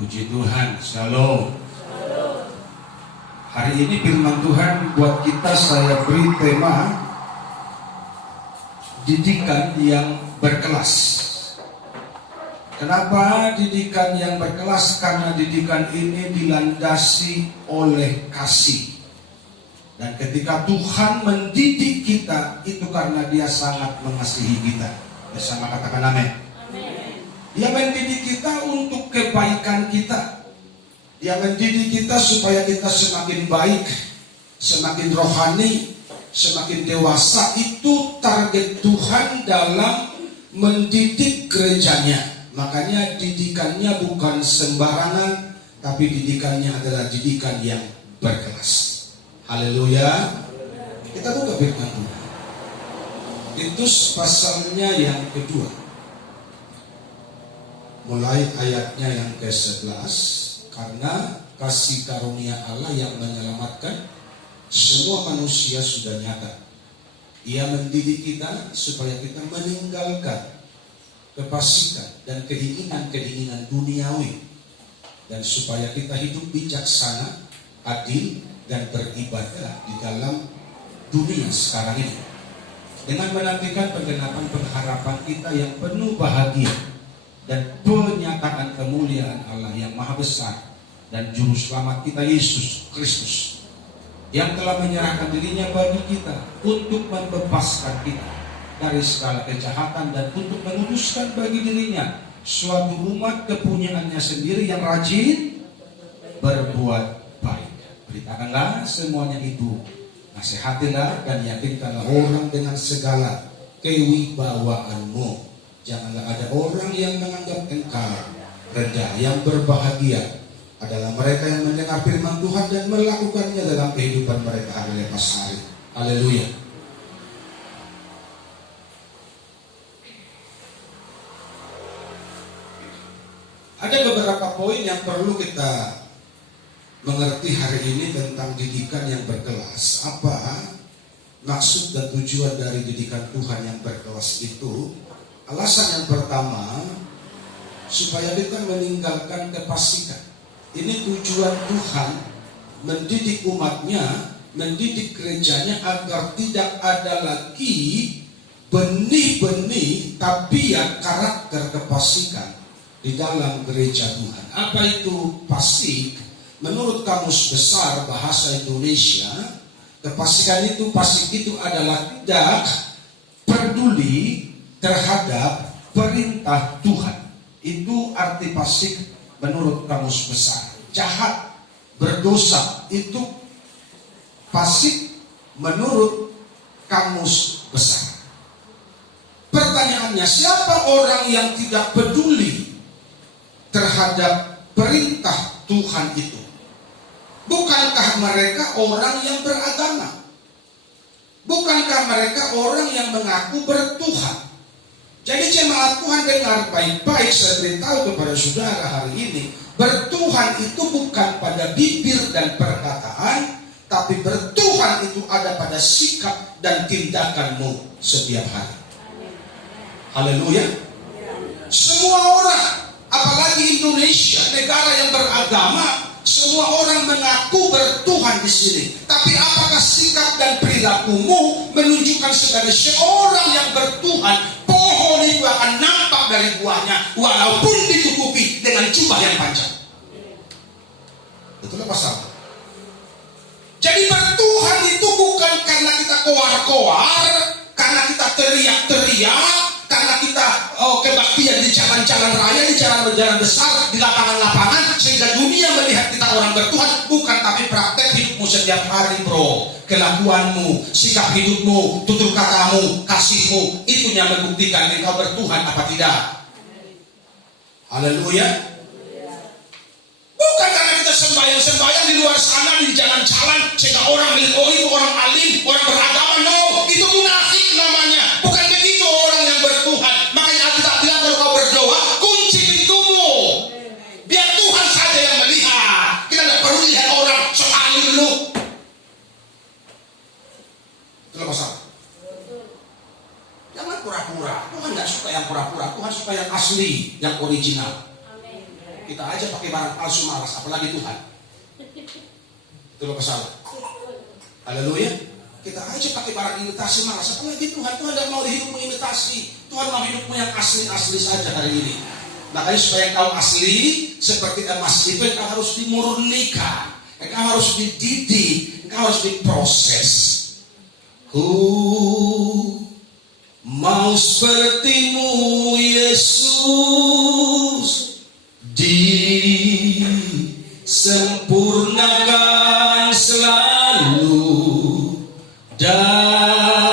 Puji Tuhan, Shalom. Hari ini firman Tuhan buat kita, saya beri tema didikan yang berkelas. Kenapa didikan yang berkelas? Karena didikan ini dilandasi oleh kasih. Dan ketika Tuhan mendidik kita, itu karena Dia sangat mengasihi kita. Bersama katakan amin. Dia mendidik kita untuk kebaikan kita. Dia mendidik kita supaya kita semakin baik, semakin rohani, semakin dewasa. Itu target Tuhan dalam mendidik gerejanya. Makanya didikannya bukan sembarangan, tapi didikannya adalah didikan yang berkelas. Haleluya. Kita buka firman Tuhan. Titus pasalnya yang kedua, mulai ayatnya yang ke-11. Karena kasih karunia Allah yang menyelamatkan semua manusia sudah nyata. Ia mendidik kita supaya kita meninggalkan kefasikan dan keinginan-keinginan duniawi, dan supaya kita hidup bijaksana, adil, dan beribadah di dalam dunia sekarang ini, dengan menantikan penggenapan pengharapan kita yang penuh bahagia dan penyataan kemuliaan Allah yang maha besar dan juru selamat kita Yesus Kristus, yang telah menyerahkan dirinya bagi kita untuk membebaskan kita dari segala kejahatan dan untuk menguduskan bagi dirinya suatu umat kepunyaannya sendiri yang rajin berbuat baik. Beritakanlah semuanya itu, nasihatilah dan yakinkanlah orang dengan segala kewibawaanmu. Janganlah ada orang yang menganggap engkau rendah. Yang berbahagia adalah mereka yang mendengar firman Tuhan dan melakukannya dalam kehidupan mereka hari lepas hari. Haleluya. Ada beberapa poin yang perlu kita mengerti hari ini tentang didikan yang berkelas. Apa maksud dan tujuan dari didikan Tuhan yang berkelas itu? Alasan yang pertama, supaya kita meninggalkan kefasikan. Ini tujuan Tuhan mendidik umatnya, mendidik gerejanya agar tidak ada lagi benih-benih tabiat karakter kefasikan di dalam gereja Tuhan. Apa itu fasik? Menurut Kamus Besar Bahasa Indonesia, kefasikan itu, fasik itu adalah tidak peduli terhadap perintah Tuhan. Itu arti fasik menurut Kamus Besar. Jahat, berdosa, itu fasik menurut Kamus Besar. Pertanyaannya, siapa orang yang tidak peduli terhadap perintah Tuhan itu? Bukankah mereka orang yang beragama? Bukankah mereka orang yang mengaku bertuhan? Jadi jemaat Tuhan, dengar baik-baik, saya beritahu kepada saudara hari ini, bertuhan itu bukan pada bibir dan perkataan, tapi bertuhan itu ada pada sikap dan tindakanmu setiap hari. Haleluya. Semua orang, apalagi Indonesia, negara yang beragama, semua orang mengaku bertuhan di sini. Tapi apakah sikap dan perilakumu menunjukkan sebagai seorang yang bertuhan? Pohon itu akan nampak dari buahnya, walaupun ditutupi dengan jubah yang panjang. Betul apa salah? Jadi bertuhan itu bukan karena kita koar-koar, karena kita teriak-teriak, karena kita kebaktian di jalan-jalan raya, di jalan-jalan besar, di lapangan-lapangan, sehingga dunia melihat kita orang bertuhan. Bukan, tapi praktek hidupmu setiap hari, bro. Kelakuanmu, sikap hidupmu, tutur katamu, kasihmu, itu yang membuktikan engkau bertuhan apa tidak. Haleluya. Bukan karena kita sembahyang-sembahyang di luar sana, di jalan-jalan, sehingga orang melihat, oh itu orang alim, orang beragama. No, itu munafik namanya. Bukan begitu orang yang bertuhan. Makanya Alkitab bilang, kalau kau berdoa, kunci pintumu, biar Tuhan saja yang melihat. Kita tidak perlu lihat orang soal dulu. Itu masalah. Jangan pura-pura. Tuhan tidak suka yang pura-pura. Tuhan suka yang asli, yang original. kita aja pakai barang palsu malas, apalagi Tuhan. Itu loh kesalahan. Haleluya. Kita aja pakai barang imitasi malas, apalagi Tuhan. Tuhan tidak mau hidupmu imitasi. Tuhan mau hidupmu yang asli-asli saja hari ini. Makanya supaya engkau asli seperti emas itu, engkau harus dimurnikan, engkau harus dididik, engkau harus diproses. Mau sepertimu Yesus, disempurnakan selalu dalam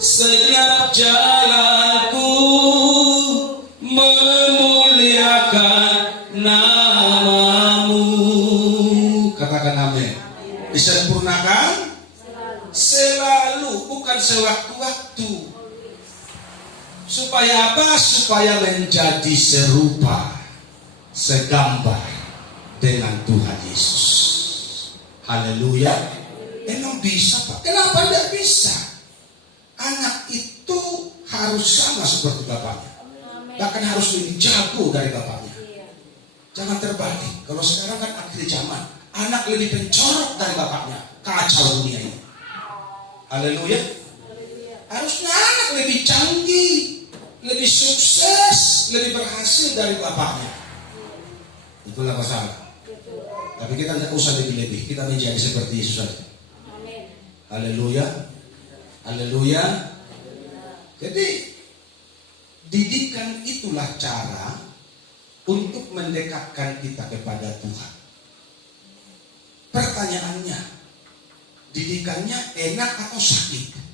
setiap jalanku, memuliakan namamu. Katakan amin. Disempurnakan selalu, bukan sewaktu-waktu. Supaya apa? Supaya menjadi serupa, segambar dengan Tuhan Yesus. Haleluya. Emang bisa, Pak? Kenapa tidak bisa? Anak itu harus sama seperti bapaknya, bahkan harus lebih jago dari bapaknya. Jangan terbalik. Kalau sekarang kan akhir zaman, anak lebih pencorok dari bapaknya. Kacau dunia ini. Haleluya. Harusnya anak lebih canggih, lebih sukses, lebih berhasil dari bapaknya. Itulah masalah. Tapi kita tidak usah lebih-lebih. Kita menjadi seperti Yesus saja. Haleluya. Haleluya. Jadi didikan itulah cara untuk mendekatkan kita kepada Tuhan. Pertanyaannya, didikannya enak atau sakit?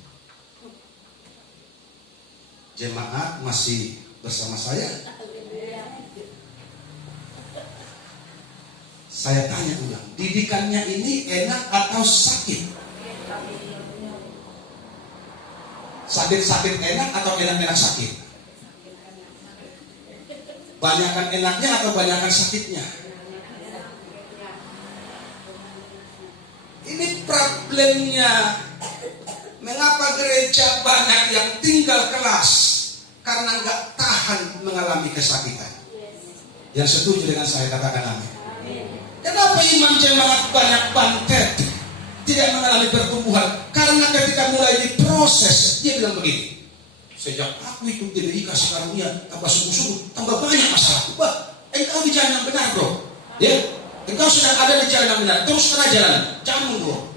Jemaat masih bersama saya? Saya tanya ulang, didikannya ini enak atau sakit? Sakit-sakit enak atau enak-enak sakit? Banyakan enaknya atau banyakan sakitnya? Ini problemnya. Mengapa gereja banyak yang tinggal kelas? Karena nggak tahan mengalami kesakitan. Yang setuju dengan saya katakan amin. Kenapa imam jemaat banyak bantet, tidak mengalami pertumbuhan? Karena ketika mulai diproses, dia bilang begini, sejak aku ikut GBIK sekarang ya, tambah sungguh-sungguh, tambah banyak masalah. Wah, engkau di jalan yang benar bro. Ya, engkau sedang ada di jalan yang benar. Terus terang jalan, jangan mundur.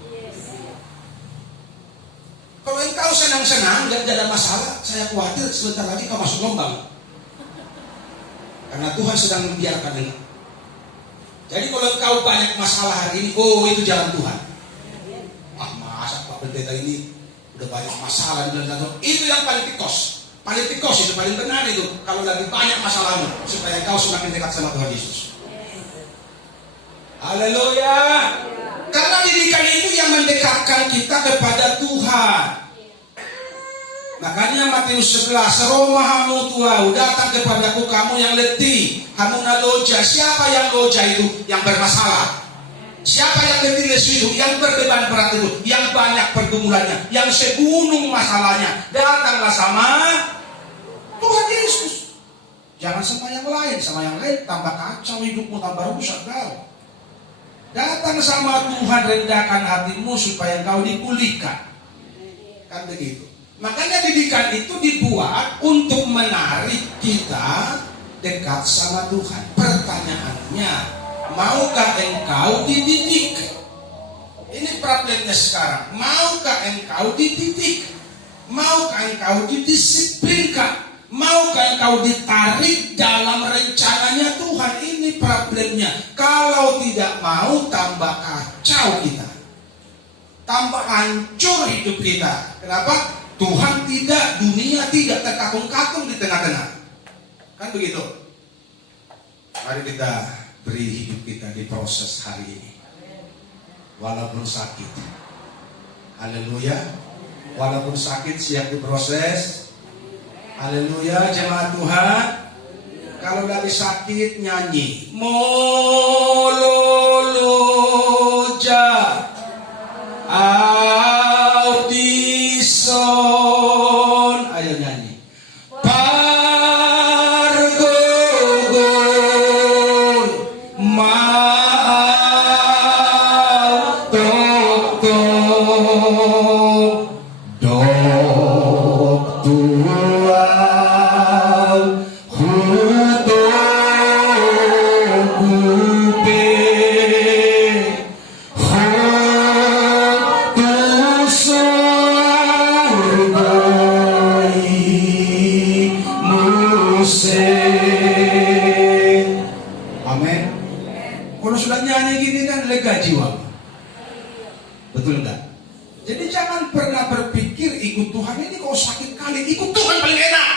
Kalau engkau senang-senang, tidak ada masalah, saya khawatir sebentar lagi kau masuk lubang. Karena Tuhan sedang membiarkan engkau. Jadi kalau engkau banyak masalah hari ini, oh itu jalan Tuhan. Masa Pak Pendeta ini udah banyak masalah di dalam itu yang politikos. Politikos itu paling benar itu. Kalau lagi banyak masalahmu, supaya engkau semakin dekat sama Tuhan Yesus. Haleluya. Karena didikan itu yang mendekatkan kita kepada Tuhan. Makanya Matius 11, Romahamu tuau, datang kepadaku kamu yang letih, hamuna loja. Siapa yang loja itu? Yang bermasalah. Siapa yang letih lesu itu? Yang berbeban berat itu, yang banyak pergumulannya, yang segunung masalahnya. Datanglah sama Tuhan Yesus. Jangan sama yang lain. Sama yang lain tambah kacau hidupmu, tambah rusak kau. Datang sama Tuhan, rendahkan hatimu supaya engkau dipulihkan. Kan begitu. Makanya didikan itu dibuat untuk menarik kita dekat sama Tuhan. Pertanyaannya, maukah engkau dididik? Ini problemnya sekarang. Maukah engkau dididik? Maukah engkau didisiplinkan? Maukah engkau ditarik dalam rencananya Tuhan? Ini problemnya. Kalau tidak mau, tambah kacau kita, tambah hancur hidup kita. Kenapa? Tuhan tidak, dunia tidak, terkakung-kakung di tengah-tengah. Kan begitu. Mari kita beri hidup kita di proses hari ini, walaupun sakit. Haleluya. Walaupun sakit, siap diproses. Haleluya, jemaat Tuhan. Kalau lagi sakit, nyanyi Mololoja Audison. Ayo nyanyi Pargogo Betul enggak? Jadi jangan pernah berpikir ikut Tuhan ini kok sakit kali, ikut Tuhan paling enak.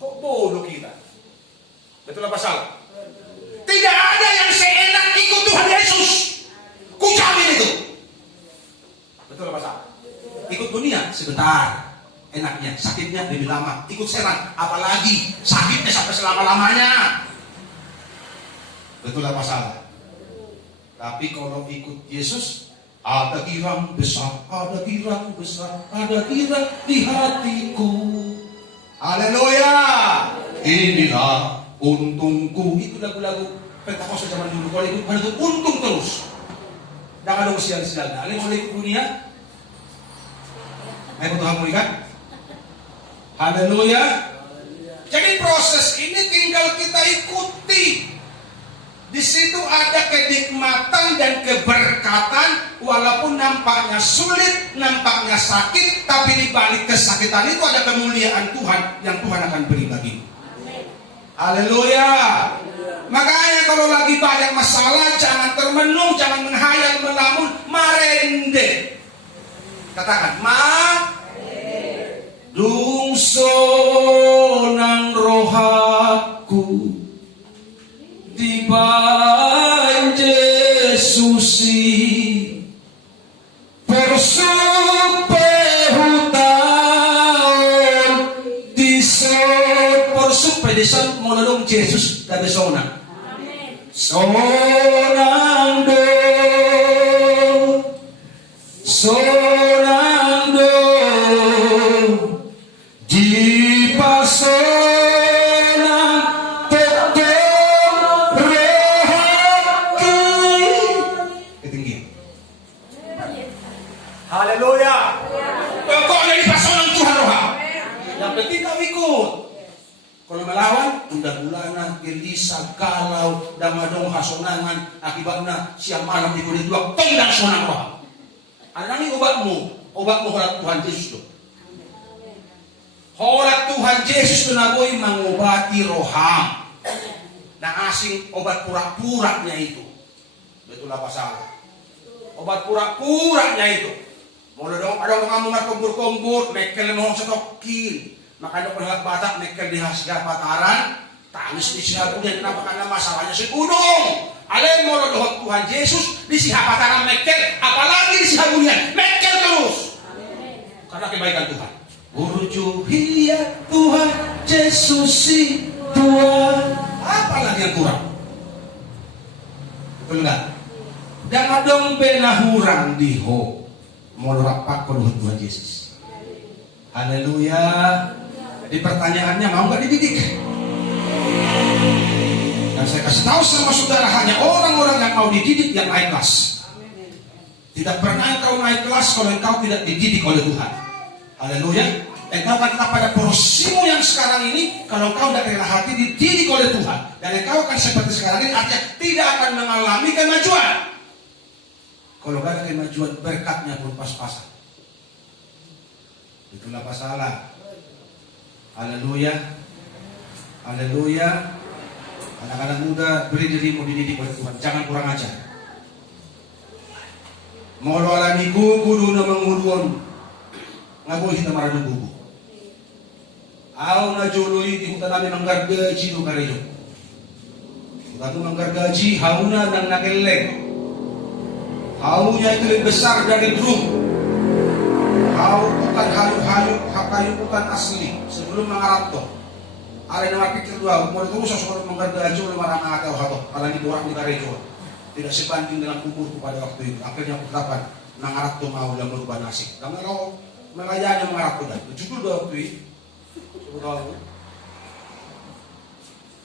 Kok bodoh kita? Betul apa salah? Tidak ada yang seenak ikut Tuhan Yesus. Ku jamin itu. Betul apa salah? Ikut dunia sebentar, enaknya, sakitnya lebih lama. Ikut setan, apalagi sakitnya sampai selama-lamanya. Betul apa salah? Tapi kalau ikut Yesus, ada girang besar, ada girang besar, ada girang di hatiku. Haleluya. Inilah untungku. Itu lagu-lagu Pentakosta zaman dulu. Kalau ikut Tuhan itu untung terus. Jangan dong sial-sial. Nah, kalau ikut dunia, ayo Tuhan muliakan. Haleluya. Jadi proses ini tinggal kita ikuti. Di situ ada kenikmatan dan keberkatan, walaupun nampaknya sulit, nampaknya sakit, tapi di balik kesakitan itu ada kemuliaan Tuhan yang Tuhan akan beri bagimu. Haleluya. Makanya kalau lagi banyak masalah, jangan termenung, jangan menghayal, melamun, marende. Katakan, dungso nang rohaku di bain Yesusi persupe desan monolong Yesus dari sonang. Sonang do di pasona tetap rohaki ketinggian. Haleluya. Pokoknya di pasona Tuhan roha. Yang penting kau ikut. Kalau melawan, udah bulana, gelisah, galau, damadong, hasonangan, akibatnya siang malam di kulit dua, tendang sonang roh. Anangi obatmu horat Tuhan Yesus tuh. Horat Tuhan Yesus tuh naboi mengobati roham. Nah asing obat pura-puranya itu. Betul apa salah? Obat pura-puranya itu. Mau dong, ada kamu kumpur-kumpur, mekel mau setokin. Makanya pernah batak nekel di hasil pataran, tangis di siapa dia kenapa? Karena masalahnya si gunung. Ada yang mau dohot Tuhan Yesus di siapa pataran mekel, apalagi di siapa bunian mekel terus. Karena kebaikan Tuhan. Urjuhia Tuhan Yesus si Tuhan. Apa lagi yang kurang? Betul enggak? Jangan dong benahurang diho mau rapak kalau Tuhan Yesus. Haleluya. Jadi pertanyaannya, mau nggak dididik? Dan saya kasih tahu sama saudara, hanya orang-orang yang mau dididik yang naik kelas. Tidak pernah engkau naik kelas kalau engkau tidak dididik oleh Tuhan. Haleluya. Engkau akan tetap pada porsimu yang sekarang ini kalau engkau tidak rela hati dididik oleh Tuhan. Dan engkau akan seperti sekarang ini, artinya tidak akan mengalami kemajuan. Kalau gak ada kemajuan, berkatnya pun pas-pasan. Itulah masalah. Haleluya. Haleluya. Anak-anak muda, beri dirimu dididik oleh Tuhan. Jangan kurang ajar. Molo alaniku kudu na manguluan. Ngaboy kita maradong bubu. Aw na juluy di hutan namin ang gargaji do karejo. Hutan ng gargaji, hauna ng nakeleng. Haunya itu lebih besar dari drum. Hau bukan hayuk-hayuk, hakayu bukan asli. Sebelum mengaranto, ada yang pikir dua, mau terus sesuatu menggargaji oleh marang atau hatop, karena di bawah di karejo tidak sebanding dengan umurku pada waktu itu. Akhirnya aku katakan, nangarat to mau dalam merubah nasib. Karena kalau melayani mengarat to dah, judul dua waktu itu.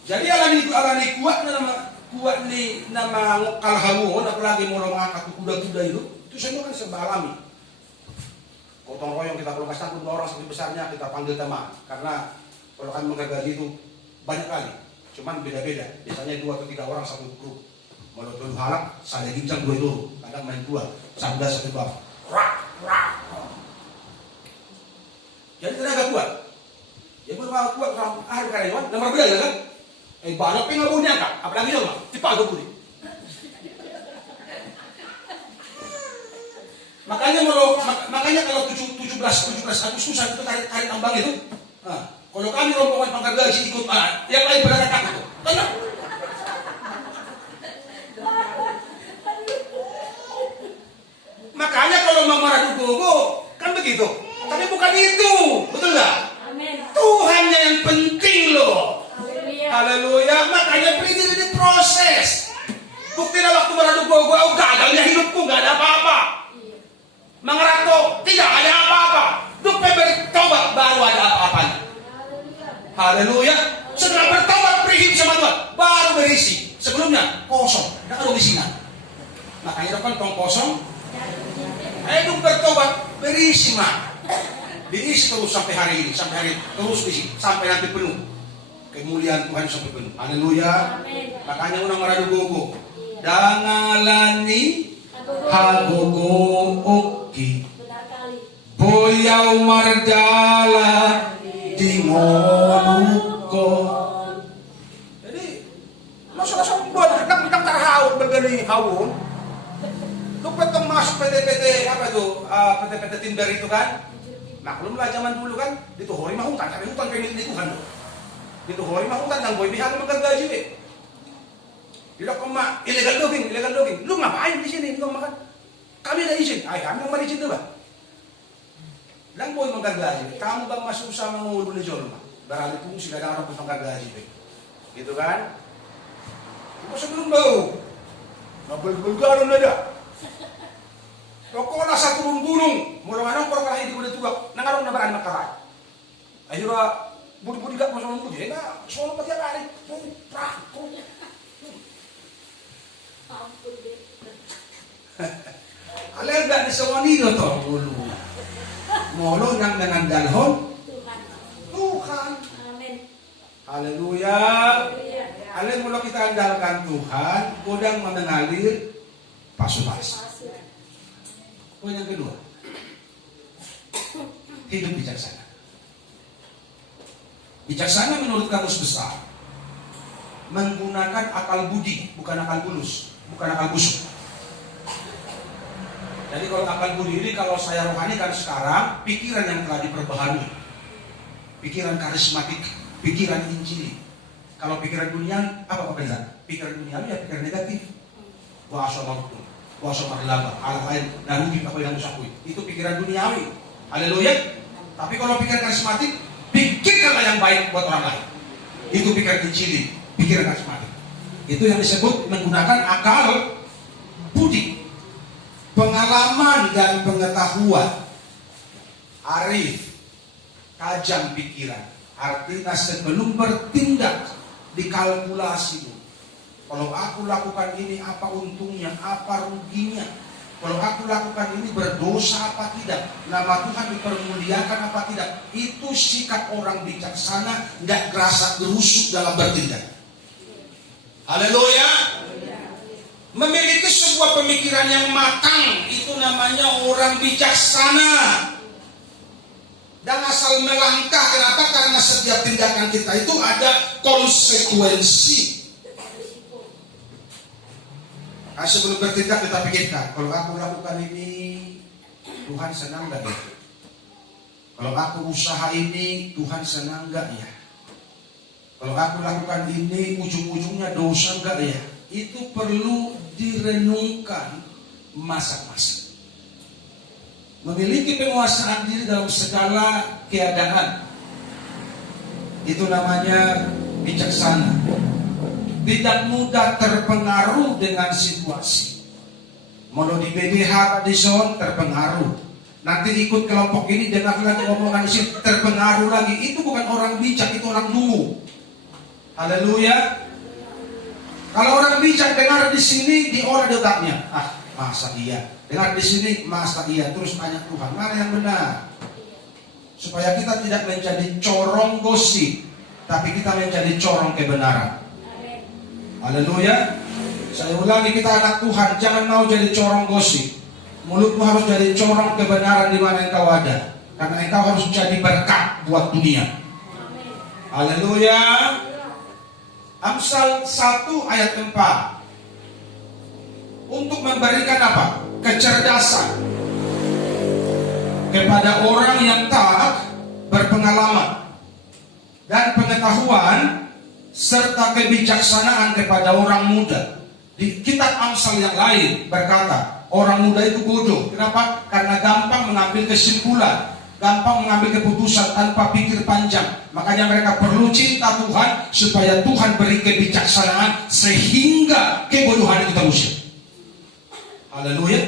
Jadi alani kuat ni nama kalhamu, apalagi mau ngangkat kuda-kuda itu semua kan serba alami. Gotong royong kita kalau kasih takut orang seperti besarnya kita panggil teman, karena kalau kami menggargaji itu banyak kali, cuman beda-beda. Biasanya 2 atau 3 orang satu grup. Kalau dulu halak, saya gincang 2 itu, kadang main 2, sanda satu bab. Jadi tenaga kuat. Ya benar kuat orang ahli karyawan, nomor beda kan? Banyak pengabunya kan? Apalagi dong, tipe aku budi. Makanya kalau 17 Agustus itu tarik tambang itu. Kalau kami rombongan pangkat gaji ikut, yang lain pada takut. Tenang. Makanya kalau Mama Radugogo kan begitu. Tapi bukan itu, betul nggak? Tuhannya yang penting loh. Haleluya. Makanya beri diri diproses. Buktinya waktu Radugogo, gagalnya hidupku nggak ada apa-apa. Mangarato tidak ada apa-apa. Dupe bertobat baru ada apa-apanya. Haleluya. Setelah bertobat berhidup sama Tuhan baru berisi. Sebelumnya kosong, tidak ada isinya. Makanya depan tong kosong. Hidup bertobat berisi mah. Diisi terus sampai hari ini, terus diisi sampai nanti penuh. Kemuliaan Tuhan sampai penuh. Haleluya. Makanya unang Radugogo. Dangalani hagogo oki boyau marjala di monuko. Jadi masa buat kita terhaut begini haun. Lu petong masuk PT apa itu? PT timber itu kan? Maklumlah zaman dulu kan, itu hori mah hutan, tapi hutan pengen di Tuhan. Itu hori mah hutan yang boy bihang makan gaji deh. Tidak koma illegal logging. Lu ngapain di sini? Lu makan? Kami ada izin. Kami yang izin tuh, Bang. Lang boy makan gaji. Kamu bang masuk sama ngulu di jol, Bang. Barang itu sila ada orang makan gaji, Bang. Gitu kan? Itu sebelum bau. Ngabel-belgaran aja. Pokoknya satu gunung, mulai mana orang kalah di kuda tuak, nangarong na berani makarai. Akhirnya budi gak masuk budi, nah soal pati hari, prakko. Aler gak disewani do to mulu. Molo nang dengan dalhon Tuhan. Amin. Haleluya. Aler mula kita andalkan Tuhan, godang mengalir pasu-pasu. Poin yang kedua, hidup bijaksana. Bijaksana menurut Kamus Besar menggunakan akal budi, bukan akal bulus, bukan akal busuk. Jadi kalau akal budi ini, kalau saya rohanikan sekarang, pikiran yang telah diperbaharui, pikiran karismatik, pikiran injili. Kalau pikiran dunia, apa beda? Pikiran dunia ya pikiran negatif. Wah, sobat kuasa marlaba, alat lain, narugi apa yang usahui. Itu pikiran duniawi. Haleluya. Tapi kalau pikiran karismatik, pikirkanlah yang baik buat orang lain. Itu pikiran injili, pikiran karismatik. Itu yang disebut menggunakan akal budi, pengalaman dan pengetahuan, arif, tajam pikiran. Artinya sebelum bertindak dikalkulasi. Kalau aku lakukan ini, apa untungnya, apa ruginya? Kalau aku lakukan ini, berdosa apa tidak? Nama Tuhan dipermuliakan apa tidak? Itu sikap orang bijaksana, tidak gerasa gerusuk dalam bertindak. Haleluya. Memiliki sebuah pemikiran yang matang, itu namanya orang bijaksana. Dan asal melangkah, kenapa? Karena setiap tindakan kita itu ada konsekuensi. Sebelum bertindak kita pikirkan, kalau aku lakukan ini, Tuhan senang gak ya? Kalau aku usaha ini, Tuhan senang gak ya? Kalau aku lakukan ini, ujung-ujungnya dosa gak ya? Itu perlu direnungkan masa-masa. Memiliki penguasaan diri dalam segala keadaan, itu namanya bijaksana. Tidak mudah terpengaruh dengan situasi. Mau di BDH di zone terpengaruh. Nanti ikut kelompok ini dengar lagi omongan isi terpengaruh lagi. Itu bukan orang bijak, itu orang dungu. Haleluya. Kalau orang bijak dengar di sini diolah di otaknya. Masa iya. Dengar di sini masa iya. Terus tanya Tuhan mana yang benar. Supaya kita tidak menjadi corong gosip, tapi kita menjadi corong kebenaran. Haleluya. Saya ulangi, kita anak Tuhan, jangan mau jadi corong gosip. Mulutmu harus jadi corong kebenaran di mana engkau ada. Karena engkau harus jadi berkat buat dunia. Haleluya. Amsal 1 ayat 4. Untuk memberikan apa? Kecerdasan, kepada orang yang tak berpengalaman, dan pengetahuan serta kebijaksanaan kepada orang muda. Di kitab Amsal yang lain berkata, orang muda itu bodoh. Kenapa? Karena gampang mengambil kesimpulan, gampang mengambil keputusan tanpa pikir panjang. Makanya mereka perlu cinta Tuhan supaya Tuhan beri kebijaksanaan sehingga kebodohan itu terusir. Haleluya.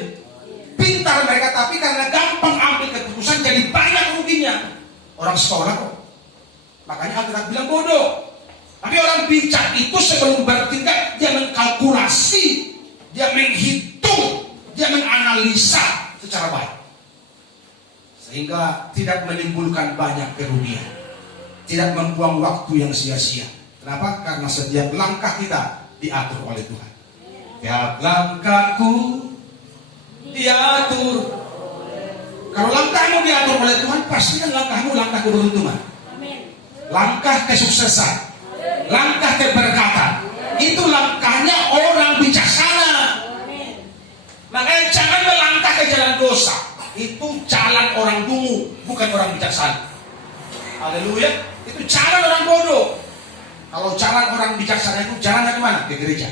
Pintar mereka, tapi karena gampang ambil keputusan jadi banyak ruginya. Orang sekolah kok. Makanya Alkitab bilang bodoh. Tapi orang bijak itu sebelum bertindak, dia mengkalkulasi, dia menghitung, dia menganalisa secara baik, sehingga tidak menimbulkan banyak kerugian, tidak membuang waktu yang sia-sia. Kenapa? Karena setiap langkah kita diatur oleh Tuhan. Tiap langkahku diatur. Kalau langkahmu diatur oleh Tuhan, pastikan langkahmu langkah keberuntungan, langkah kesuksesan, langkah keberkatan. Itu langkahnya orang bijaksana. Makanya jangan melangkah ke jalan dosa. Itu jalan orang dungu, bukan orang bijaksana. Haleluya. Itu jalan orang bodoh. Kalau jalan orang bijaksana itu jalannya kemana? Ke gereja,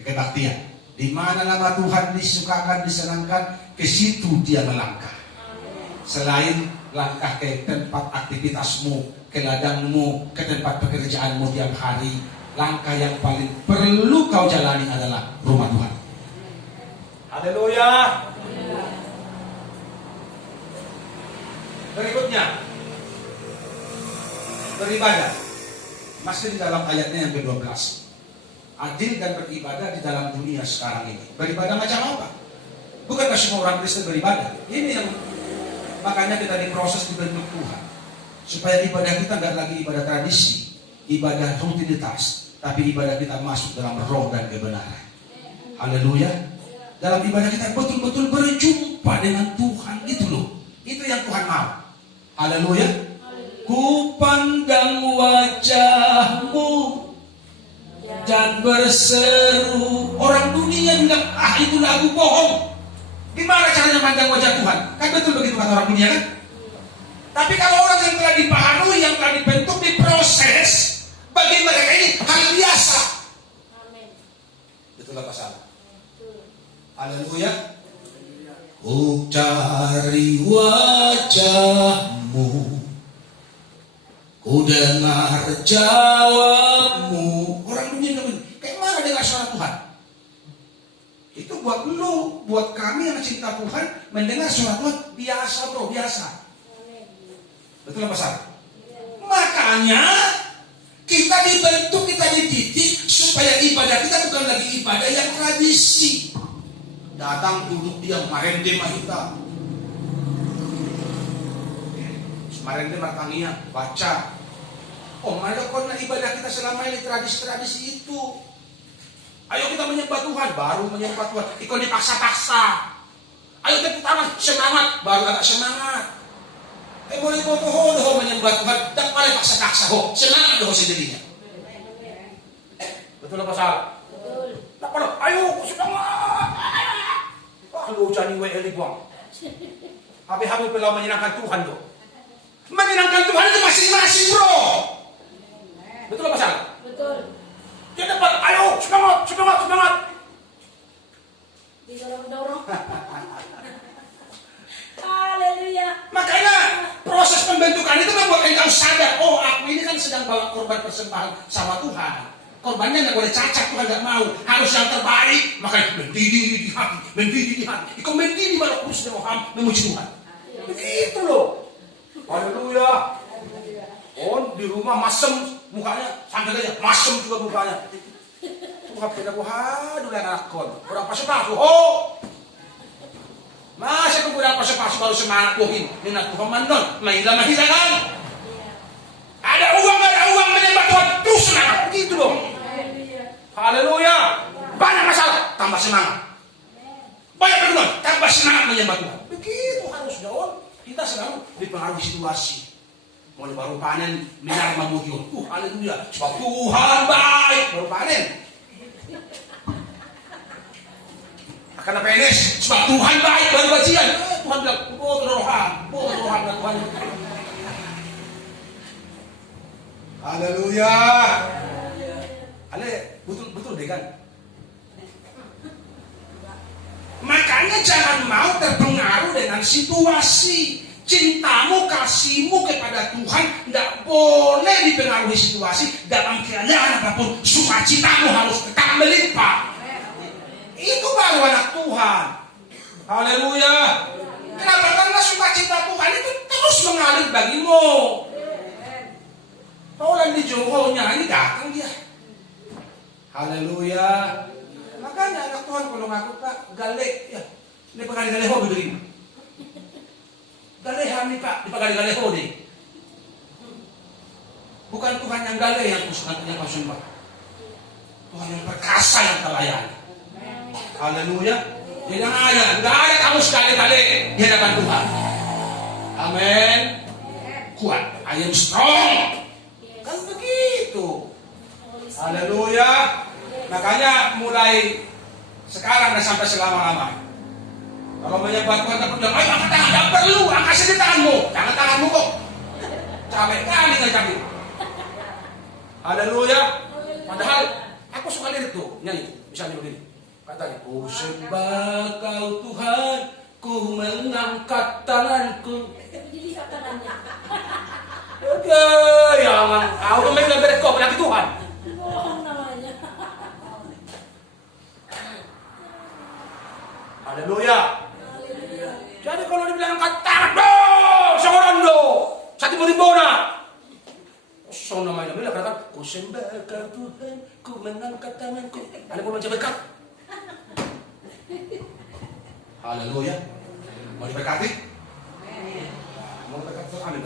ke kebaktian. Di mana nama Tuhan disukakan, disenangkan, ke situ dia melangkah. Selain langkah ke tempat aktivitasmu, ke ladangmu, ke tempat pekerjaanmu tiap hari, langkah yang paling perlu kau jalani adalah rumah Tuhan. Haleluya. Berikutnya, beribadah. Masih di dalam ayatnya yang ke-12. Adil dan beribadah di dalam dunia sekarang ini. Beribadah macam apa? Bukankah semua orang Kristen beribadah? Ini yang makanya kita diproses dibentuk Tuhan, supaya ibadah kita nggak lagi ibadah tradisi, ibadah rutinitas, tapi ibadah kita masuk dalam roh dan kebenaran. Haleluya. Dalam ibadah kita betul-betul berjumpa dengan Tuhan, gitu loh. Itu yang Tuhan mau. Haleluya. Ku pandang wajahmu dan berseru. Orang dunia bilang, itu lagu bohong. Gimana caranya pandang wajah Tuhan? Kan betul begitu kata orang dunia kan? Tapi kalau orang yang telah dipahami, yang telah dibentuk, diproses, bagi mereka ini hal biasa. Amin. Betul apa salah? Haleluya. Ku cari wajahmu, ku dengar jawabmu. Orang dunia bilang, kayak mana dengar suara Tuhan? Itu buat lu, buat kami yang cinta Tuhan, mendengar suara Tuhan biasa bro, biasa. Betul apa salah? Makanya kita dibentuk, kita dididik supaya ibadah kita bukan lagi ibadah yang tradisi. Datang duduk diam, marende mahita, marende martangia, baca. Oh, mana kona ibadah kita selama ini tradisi-tradisi itu. Ayo kita menyembah Tuhan, baru menyembah Tuhan. Ikut dipaksa-paksa. Ayo tepuk tangan, semangat, baru agak semangat. Boleh doho menyembah Tuhan, tak boleh paksa-paksa ho, semangat doho sendirinya. Betul apa salah? Betul. Tak boleh, ayo semangat. Kalau ucani WL buang. Habis-habis pelau menyenangkan Tuhan doh. Menyenangkan Tuhan itu masing-masing bro. Betul apa salah? Betul. Dia dapat, ayo semangat, semangat, semangat. Didorong-dorong. Haleluya. Makanya proses pembentukan itu membuat engkau sadar, oh aku ini kan sedang bawa korban persembahan sama Tuhan. Korbannya nggak boleh cacat, Tuhan nggak mau. Harus yang terbaik. Makanya mendidih di hati, mendidih di hati. Ikut mendidih baru kurus Tuhan, memuji Tuhan. Begitu loh. Haleluya. Oh di rumah masem mukanya, sampai aja masem juga mukanya. Tuhan beda dulu anak kon. Orang pasu-pasu. Oh. Masa kemudian pasu-pasu baru semangat bohim. Minat Tuhan mandon. Mahila-mahilangan. Ada uang menyembah Tuhan. Terus semangat. Begitu dong. Haleluya. Banyak masalah. Tambah semangat. Banyak pergumulan. Tambah semangat menyembah Tuhan. Begitu harus dong. Kita selalu dipengaruhi situasi. Mulai baru panen. Minar memuji. Haleluya. Sebab Tuhan baik. Baru panen. Karena PNS, sebab Tuhan baik baru bajian. Tuhan bilang, oh Tuhan. Haleluya. Ale, betul deh kan? Makanya jangan mau terpengaruh dengan situasi. Cintamu, kasihmu kepada Tuhan tidak boleh dipengaruhi situasi. Dalam keadaan apapun, sukacitamu harus tetap melimpah. Itu baru anak Tuhan. Haleluya. Kenapa? Karena sukacita Tuhan itu terus mengalir bagimu. Orang di Johor nyanyi datang dia. Haleluya. Makanya anak Tuhan kalau ngaku Pak gale ya. Ini pagari gale ho begini. Gale nih Pak, di pagari gale ho deh. Bukan Tuhan yang gale yang sumpah. Tuhan yang perkasa yang terlayani. Haleluya. Jadi enggak ada kamu sekali-kali di hadapan Tuhan. Amin. Kuat, I am strong. Kan begitu. Haleluya. Makanya mulai sekarang dan sampai selama-lamanya. Kalau menyembah Tuhan tak perlu, ayo angkat tangan, tak perlu, angkat sendiri tanganmu. Jangan tanganmu kok. Capek kali ngajak. Haleluya. Padahal aku suka lirik tuh, nyanyi. Misalnya begini. Kata ku sembah kau Tuhan, ku mengangkat tanganku. Dilihat tangannya. Oke, ya mang, aku megang berkop lagi Tuhan. Bohong namanya. Haleluya. Jadi kalau dibilang angkat tangan, sorondo, satu murimbona. So namanya bila katakan, ku sembah kau Tuhan, ku mengangkat tanganku. Ada pun macam berkat. Haleluya. Mau diberkati? Mau diberkati? Amin.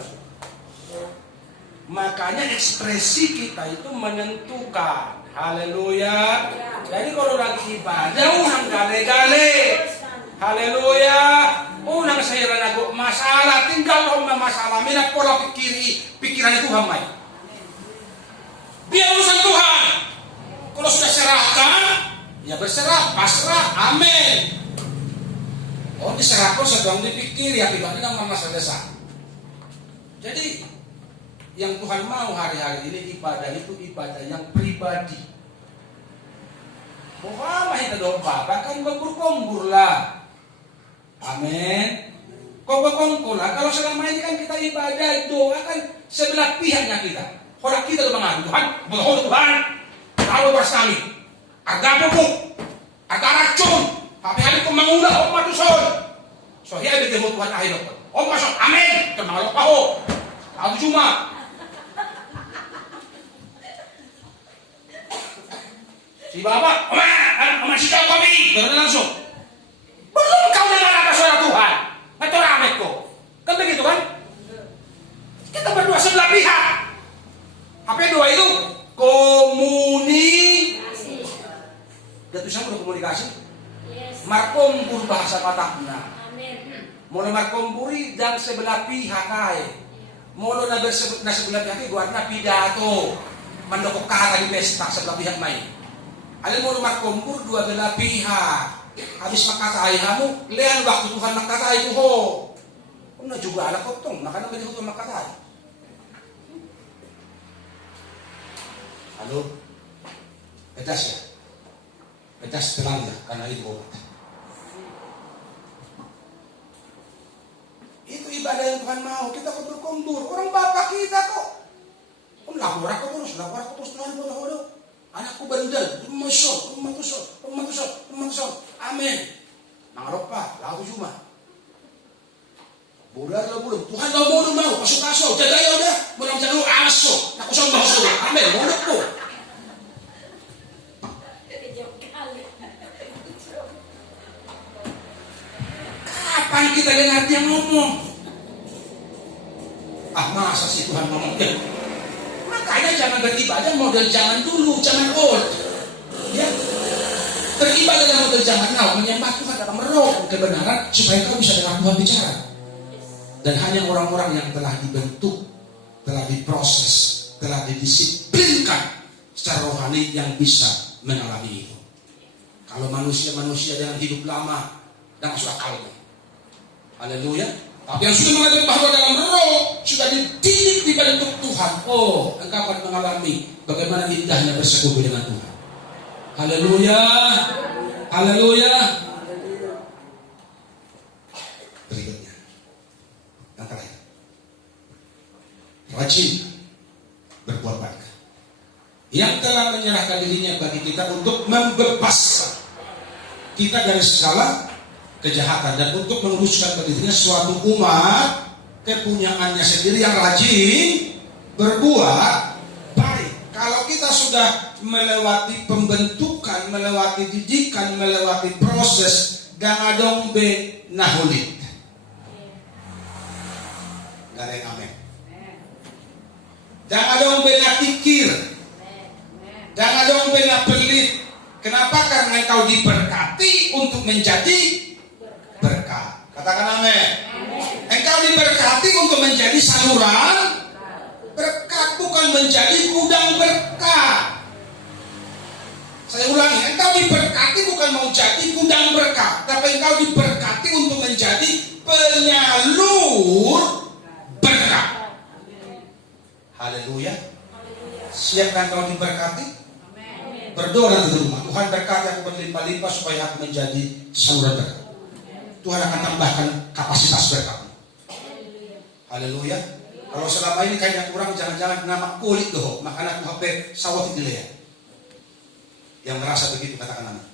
Makanya ekspresi kita itu menentukan. Haleluya. Jadi kalau lagi ibadah unang gale-gale. Haleluya. Unang saya lagu masalah tinggal lomba masalah minat pola pikiran itu hamai. Biar urusan Tuhan. Kalau sudah serahkan, ya berserah, pasrah, amin. Oh diserahkan sedang dipikir ya akibatnya kan masalah desa. Jadi yang Tuhan mau hari-hari ini ibadah itu ibadah yang pribadi. Muhammad kita domba, bahkan kombur lah. Amin. Kombur lah. Kalau selama ini kan kita ibadah doa kan sebelah pihaknya kita. Orang kita tuh mengadu Tuhan, bohong Tuhan. Kalau bersami, agak pupuk, agak racun. Hari-hari kau mengulah Om Matuson. So hiya bigyan mo Tuhan ahin ako. Om Matuson, amin. Kemangalok pa ho. Ako cuma. Si Bapak, Oma si Jao kami. Gano'n langsung. Belum kau dengar apa suara Tuhan. Ito ramit ko. Kan begitu kan? Kita berdua sebelah pihak. Apa dua itu? Komunikasi. Jatuh sama komunikasi. Markombur bahasa Batakna. Mula markomburi dan sebelah pihak ay. Mula na sebelah pihak ay na pidato. Mandokok kata di pesta sebelah pihak may. Alam mo markombur dua belah pihak. Habis makatai kamu, lian waktu Tuhan makatai ko ho. Una juga ala ko tong, nakana may Tuhan makatai. Halo. Pedas ya. Pedas terang ya karena itu obat. Itu ibadah yang Tuhan mau. Kita kok berkumpul. Orang bapak kita kok. Lapor aku terus Tuhan bodoh. Anakku bandel, masuk. Amin. Nangarok pa, laku cuma. Bulan Tuhan kau bodoh mau, pasok. Jaga ya udah. Mudah jangan lu aso. Aku sama baso. Amin. Bodoh ko. Kapan kita dengar dia ngomong? Masa sih Tuhan ngomong? Makanya jangan beribadah model zaman dulu, zaman old. Ya, beribadah dalam model zaman now, menyembah Tuhan dalam roh dan kebenaran supaya kau bisa dengar Tuhan bicara. Dan hanya orang-orang yang telah dibentuk, telah diproses, telah didisiplinkan secara rohani yang bisa mengalami itu. Kalau manusia dengan hidup lama, dan masuk akalnya. Haleluya. Tapi yang sudah mengalami bahwa dalam roh, sudah dididik dibentuk Tuhan. Oh, engkau akan mengalami bagaimana indahnya bersekutu dengan Tuhan. Haleluya. Haleluya. Berikutnya, yang terakhir, rajin berbuat baik. Yang telah menyerahkan dirinya bagi kita untuk membebaskan kita dari segala kejahatan dan untuk menguruskan bagi dirinya suatu umat kepunyaannya sendiri yang rajin berbuat baik. Kalau kita sudah melewati pembentukan, melewati didikan, melewati proses gangadong be nahulit. Gak ada yang amin. Gangadong be nakikir. Gangadong be napelit. Kenapa? Karena engkau diberkati untuk menjadi berkat. Katakan amin. Engkau diberkati untuk menjadi saluran berkat, bukan menjadi gudang berkat. Saya ulangi, engkau diberkati bukan mau jadi gudang berkat, tapi engkau diberkati untuk menjadi penyalur berkat. Haleluya. Siap kan engkau diberkati? Berdoa nanti di rumah, Tuhan berkati aku berlimpah-limpah supaya aku menjadi saluran berkat. Tuhan akan tambahkan kapasitas berkat. Haleluya. Kalau selama ini kayaknya kurang, jangan-jangan nama kulit doh, makan aku HP sawat di leher. Yang merasa begitu katakan amin.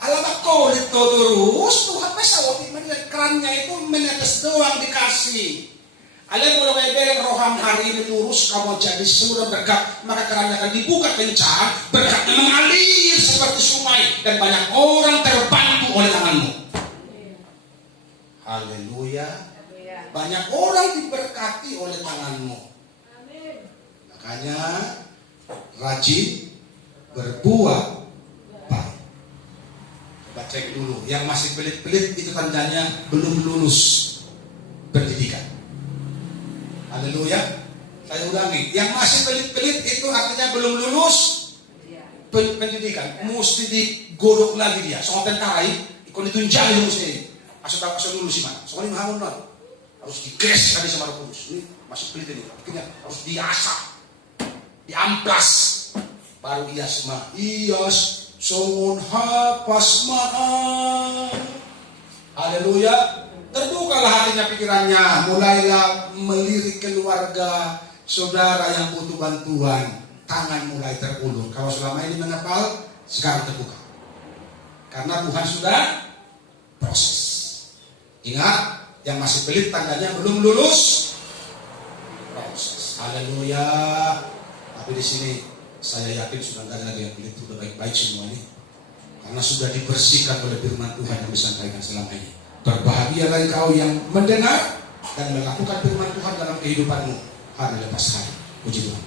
Alamak kulit doh terus, tuh HP sawat di kerannya itu menetes doang dikasih. Alam mulai bereng roham hari ini lurus, kamu jadi saluran berkat, maka kerannya akan dibuka kencang, berkatnya mengalir seperti sungai dan banyak orang terbantu oleh tanganmu. Haleluya. Banyak orang diberkati oleh tanganmu. Makanya rajin berbuat baik. Coba cek dulu, yang masih pelit-pelit itu tandanya belum lulus pendidikan. Haleluya. Saya ulangi, yang masih pelit-pelit itu artinya belum lulus pendidikan. Mesti digodok lagi dia. Soal tentara ikut ditunjang itu mesti. Asal lulus sih mana? Soalnya mahamun lah. Harus digres tadi sama Roh Kudus. Ini masih pelit ini. Akhirnya harus diasah, diamplas, baru ias mah. Ias songon hapas maan. Haleluya. Terbukalah hatinya, pikirannya, mulailah melirik keluarga, saudara yang butuh bantuan, tangan mulai terulur. Kalau selama ini mengepal, sekarang terbuka. Karena Tuhan sudah proses. Ingat, yang masih pelit tandanya belum lulus proses. Haleluya. Tapi di sini saya yakin sudah tidak ada lagi yang pelit, sudah baik-baik semua ini. Karena sudah dibersihkan oleh firman Tuhan yang disampaikan selama ini. Berbahagialah engkau yang mendengar dan melakukan firman Tuhan dalam kehidupanmu hari lepas hari. Puji Tuhan.